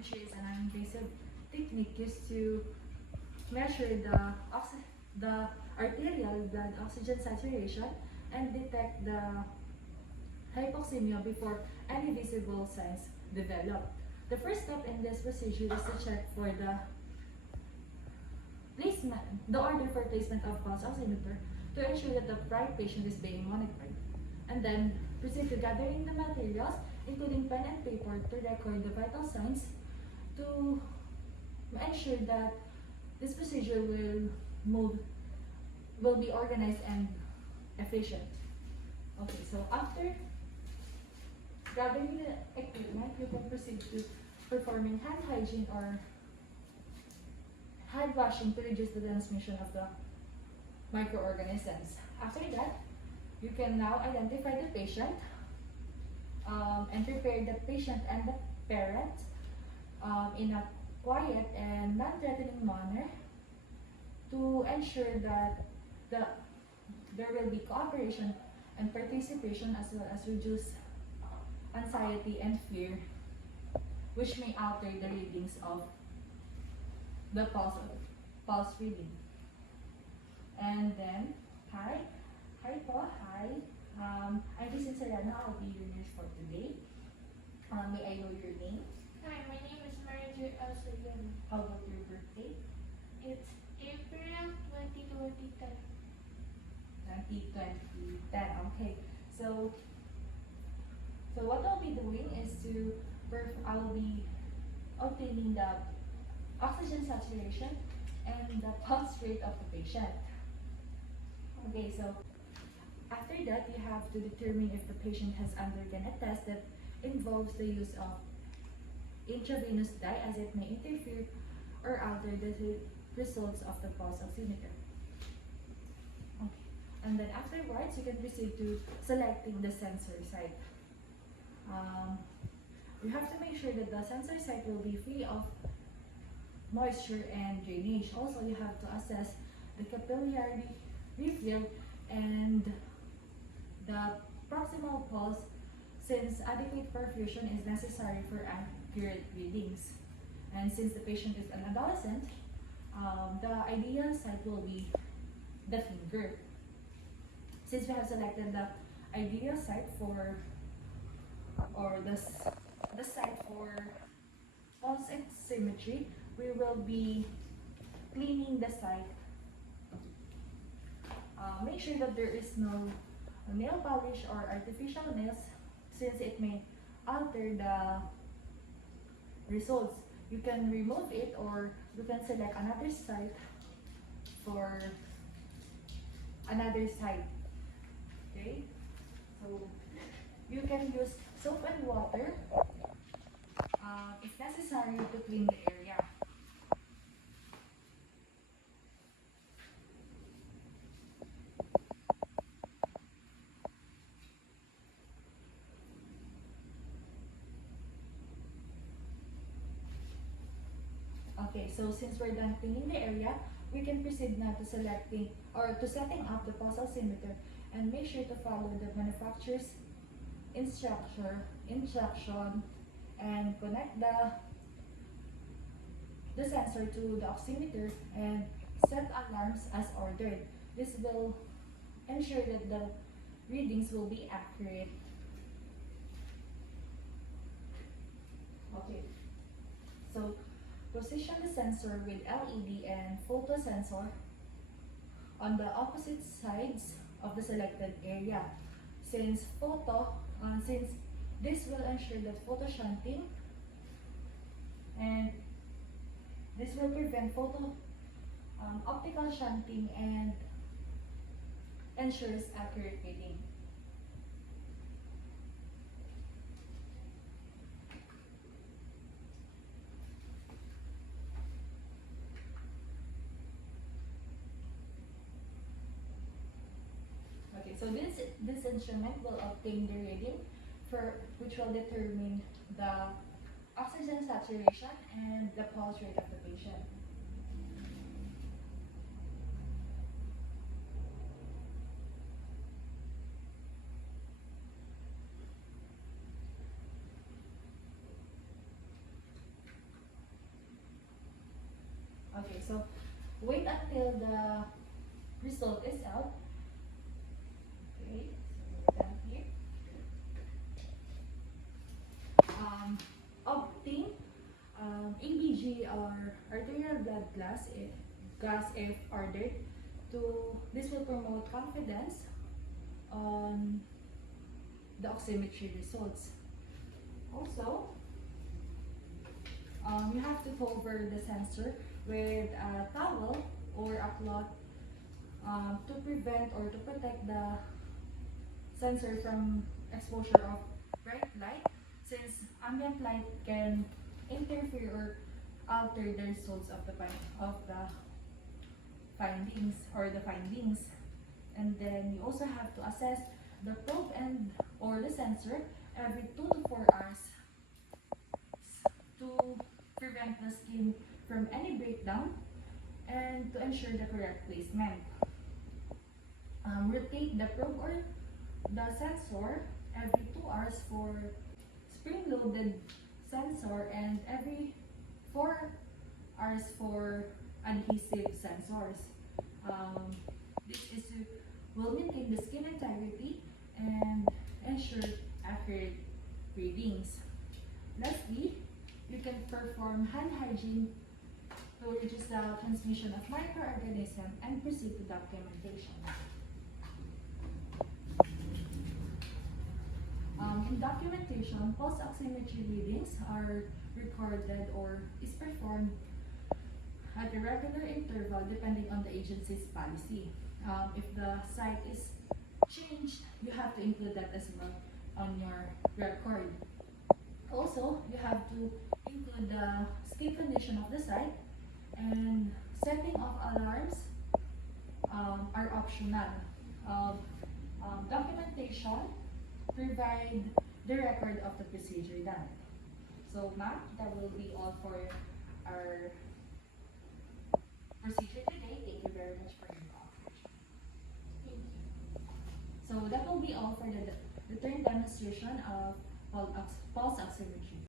OXIMETRY is a non-invasive technique used to measure the arterial blood oxygen saturation and detect the hypoxemia before any visible signs develop. The first step in this procedure is to check for the order for placement of pulse oximeter to ensure that the right patient is being monitored. And then proceed to gathering the materials, including pen and paper, to record the vital signs to ensure that this procedure will be organized and efficient. Okay, so after gathering the equipment, you can proceed to performing hand hygiene or hand washing to reduce the transmission of the microorganisms. After that, you can now identify the patient and prepare the patient and the parent in a quiet and non-threatening manner to ensure that there will be cooperation and participation, as well as reduce anxiety and fear, which may alter the readings of the pulse reading. And then, hi po, hi. I'm Soriano. I'll be your nurse for today. May I know your name? Hi, my name is Soriano. How about your birthday? It's April 2010. 2010. Okay. So what I'll be doing is I will be obtaining the oxygen saturation and the pulse rate of the patient. Okay, so after that, you have to determine if the patient has undergone a test that involves the use of intravenous dye, as it may interfere or alter the results of the pulse oximeter. Okay. And then afterwards, you can proceed to selecting the sensor site. You have to make sure that the sensor site will be free of moisture and drainage. Also, you have to assess the capillary refill and the proximal pulse, since adequate perfusion is necessary for accurate readings. And since the patient is an adolescent, the ideal site will be the finger. Since we have selected the ideal site the site for pulse oximetry, we will be cleaning the site. Make sure that there is no nail polish or artificial nails, since it may alter the results. You can remove it, or you can select another site for another site. Okay, so you can use soap and water if necessary to clean the area. Okay, so since we're done cleaning the area, we can proceed now to setting up the pulse oximeter, and make sure to follow the manufacturer's instruction and connect the sensor to the oximeter and set alarms as ordered. This will ensure that the readings will be accurate. Okay, so position the sensor with LED and photo sensor on the opposite sides of the selected area. Since this will ensure that photo shunting, and this will prevent optical shunting and ensures accurate reading. Okay, so this instrument will obtain the reading which will determine the oxygen saturation and the pulse rate of the patient. Okay, so wait until the result is out. Okay, so we're done here. Obtain ABG or arterial blood gas if ordered. This will promote confidence on the oximetry results. Also, you have to cover the sensor with a towel or a cloth to prevent or to protect the sensor from exposure of bright light, since ambient light can interfere or alter the results of the findings. And then you also have to assess the probe and or the sensor every 2 to 4 hours to prevent the skin from any breakdown and to ensure the correct placement. Rotate the probe or the sensor every 2 hours for spring-loaded sensor and every 4 hours for adhesive sensors. This will maintain the skin integrity and ensure accurate readings. Lastly, you can perform hand hygiene to reduce the transmission of microorganisms and proceed to documentation. In documentation, pulse oximetry readings are recorded or is performed at a regular interval depending on the agency's policy. If the site is changed, you have to include that as well on your record. Also, you have to include the skin condition of the site, and setting of alarms are optional. Documentation provide the record of the procedure done. So, ma'am, that will be all for our procedure today. Thank you very much for your cooperation. Thank you. So that will be all for the return demonstration of pulse oximetry.